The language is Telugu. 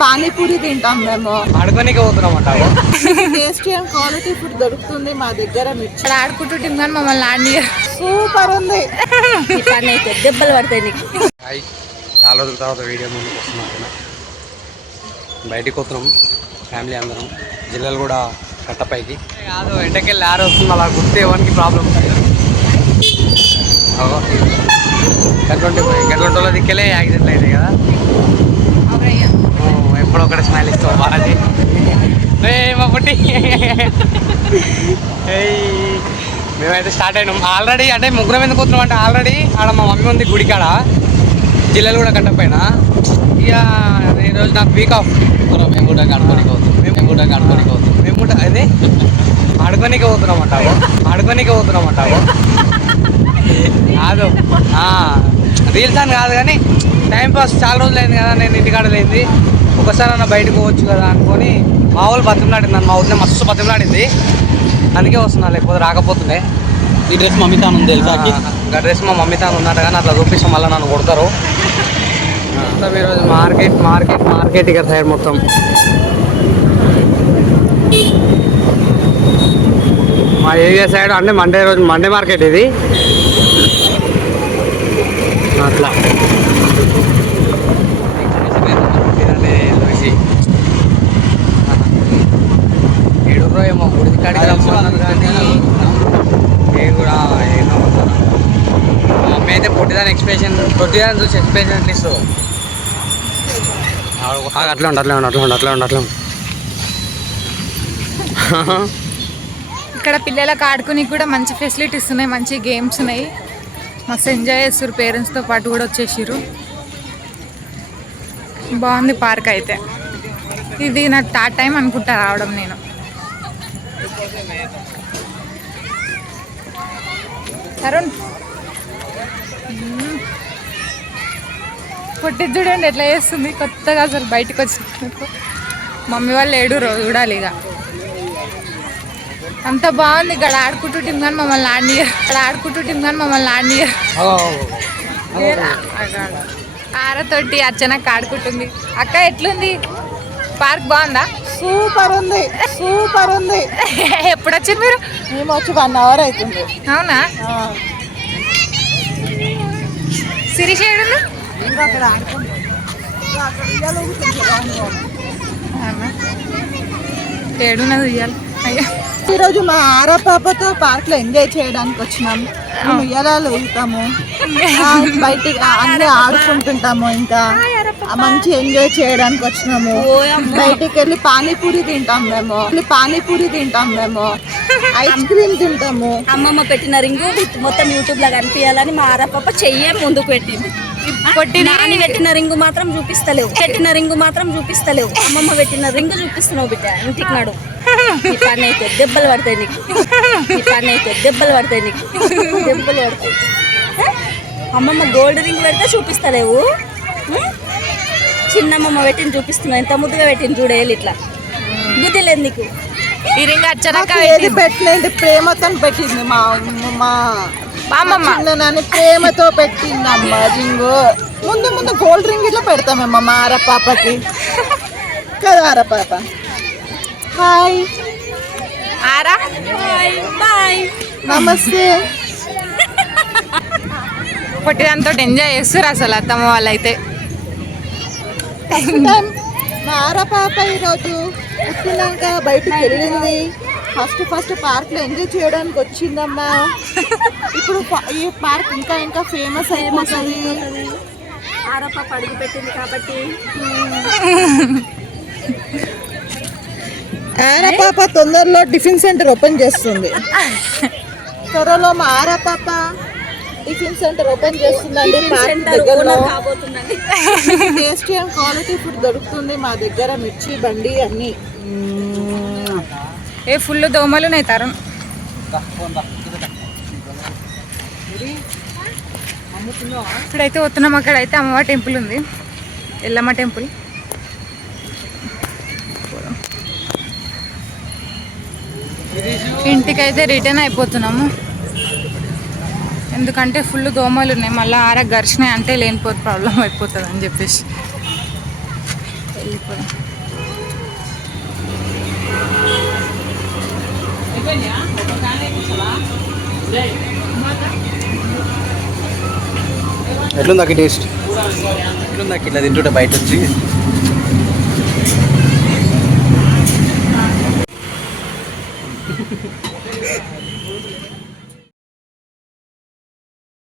పానీపూరి తింటాం మేము. ఆడుకోనికి పోతున్నాం. టేస్టీ అండ్ క్వాలిటీ ఫుడ్ దొరుకుతుంది మా దగ్గర. మిర్చి ఆడుకుంటుంటాం కానీ మమ్మల్ని ఆడి సూపర్ ఉంది. అయితే దెబ్బలు పడతాయి నీకు. చాలా రోజుల తర్వాత వీడియో ముందుకు వస్తున్నాం. బయటికి వస్తున్నాం ఫ్యామిలీ అందరం. జిల్లాలు కూడా కట్టపైకి కాదు, ఎండకెళ్ళి ఆరు వస్తుంది. అలా గుర్తు ఎవరికి ప్రాబ్లం గట్ల దిక్కెళ్ళే యాక్సిడెంట్లు అవుతాయి కదా. ఎప్పుడో ఒకటి స్మైల్ ఇస్తాం బాలాజీ. మా పుట్టి మేమైతే స్టార్ట్ అయినాం ఆల్రెడీ. అంటే ముగ్గురం ఎందుకు వస్తున్నాం అంటే ఆల్రెడీ ఆడ మా మమ్మీ ఉంది గుడికాడ, జిల్లాలు కూడా కట్టపోయినా. ఇక ఈరోజు నాకు వీక్ ఆఫ్. మేము కూడా ఆడుకోనికి అవుతాం. మేము కూడా అదే ఆడుకోనికి పోతున్నామంటావు. కాదు రీల్స్ అని కాదు కానీ టైంపాస్. చాలా రోజులు అయింది కదా నేను ఇంటికాడ లేనిది. ఒకసారి అన్న బయటకు పోవచ్చు కదా అనుకొని మా వాళ్ళు బతిమలాడింది. నన్ను మా ఊరిని మస్తు బతిమలాడింది, అందుకే వస్తున్నా. లేకపోతే రాకపోతుండే. ఈ డ్రెస్ మమ్మీ తాను ఉంది తెలుసా? డ్రెస్ మా మమ్మీ తాను ఉన్నట్టు కానీ అట్లా చూపిస్తాం, మళ్ళీ నన్ను కొడతారు. మొత్తం ఈరోజు మార్కెట్ ఇక్కడ సైడ్ మొత్తం మా ఏరియా సైడ్. అంటే మండే మార్కెట్ ఇది. అట్లా ఏడుగురో ఏమో గుడి కాడికి రమ్మన్నారు కానీ నేను కూడా ఏమో మా అమ్మ అయితే పొట్టిదాని చూసి ఎక్స్ప్రెషన్ ఎట్లా ఇస్తూ అట్లా ఉండు. ఇక్కడ పిల్లలకు ఆడుకుని కూడా మంచి ఫెసిలిటీస్ ఉన్నాయి, మంచి గేమ్స్ ఉన్నాయి. మస్తు ఎంజాయ్ చేస్తారు. పేరెంట్స్తో పాటు కూడా వచ్చేసారు. బాగుంది పార్క్ అయితే. ఇది నాకు థర్డ్ టైం అనుకుంటా రావడం నేను. అరుణ్ పొట్టి చూడండి ఎట్లా చేస్తుంది కొత్తగా. అసలు బయటకు వచ్చినప్పుడు మమ్మీ వాళ్ళు ఏడురో చూడాలి. ఇక అంత బాగుంది. ఇక్కడ ఆడుకుంటుంటాం కానీ మమ్మల్ని ఆడియర్. ఆరతోటి అర్చనకు ఆడుకుంటుంది. అక్క ఎట్లుంది పార్క్? బాగుందా? సూపర్ ఉంది. ఎప్పుడు వచ్చింది మీరు? మేము వచ్చి 1 hour అవుతుంది. అవునా? శిరీష ఏడుంది? ఏడున్నది ఉయ్యాలి. అయ్యా ఈరోజు మా ఆరా పాపతో పార్క్ లో ఎంజాయ్ చేయడానికి వచ్చినాం. ఉయ్యాలాలు ఊగుతాము, బయటికి అన్ని ఆడుకుంటుంటాము, ఇంకా మంచి ఎంజాయ్ చేయడానికి వచ్చినాము. బయటికి వెళ్ళి పానీపూరి తింటాం మేము, ఐస్ క్రీమ్ తింటాము. అమ్మమ్మ పెట్టిన రింగు మొత్తం యూట్యూబ్ లో కనిపించాలని మా ఆరా పాప చెయ్యే ముందుకు పెట్టింది. నాని పెట్టిన రింగు మాత్రం చూపిస్తలేవు. అమ్మమ్మ పెట్టిన రింగు చూపిస్తున్నావు బిడ్డ. ఇంటికి నాడు ఈ పని అయితే దెబ్బలు పడతాయి నీకు. అమ్మమ్మ గోల్డ్ రింగ్ పెడితే చూపిస్తలేవు. చిన్నమ్మమ్మ పెట్టింది చూపిస్తున్నావు. ఎంత ముద్దుగా పెట్టింది చూడేయాలి. ఇట్లా బుద్ధి లేదు నీకు. ఈ రింగ్ ఏది పెట్టలేదు, ప్రేమతో పెట్టింది మా అమ్మమ్మ. ప్రేమతో పెట్టింది అమ్మ రింగు. ముందు గోల్డ్ రింగ్ ఇట్లా పెడతామమ్మ మా ఆర పాపకి కదా. ఆర పాప హాయ్. ఆరా బాయ్, నమస్తే. పొట్టిదాంతో ఎంజాయ్ చేస్తారు అసలు అత్తమ్మ వాళ్ళైతే. మా ఆర పాప ఈరోజు పుట్టినాక బయటకు వెళ్ళింది. ఫస్ట్ పార్క్ లో ఎంజాయ్ చేయడానికి వచ్చిందమ్మా. ఇప్పుడు ఈ పార్క్ ఇంకా ఫేమస్ అయిపోతుంది. ఆర పాప అడుగు పెట్టింది కాబట్టి. ఆర పాప తొందరలో టిఫిన్ సెంటర్ ఓపెన్ చేస్తుంది. త్వరలో మా ఆర పాప టిఫిన్ సెంటర్ ఓపెన్ చేస్తుందండి. టేస్టీ అండ్ క్వాలిటీ ఫుడ్ దొరుకుతుంది మా దగ్గర. మిర్చి బండి అన్ని. ఫుల్ దోమలు ఉన్నాయి తరుణ్. ఇప్పుడైతే వస్తున్నాం. అక్కడైతే అమ్మవారి టెంపుల్ ఉంది, ఎల్లమ్మ టెంపుల్. ఇంటికైతే రిటర్న్ అయిపోతున్నాము. ఎందుకంటే ఫుల్ దోమలు ఉన్నాయి. మళ్ళీ ఆర ఘర్షణ అంటే లేనిపోతే ప్రాబ్లం అయిపోతుంది అని చెప్పేసి వెళ్ళిపోదాం. ఎట్లుందాకి టేస్ట్ ఎట్లుందాకి ఇట్లా తింటుంటే బయట వచ్చి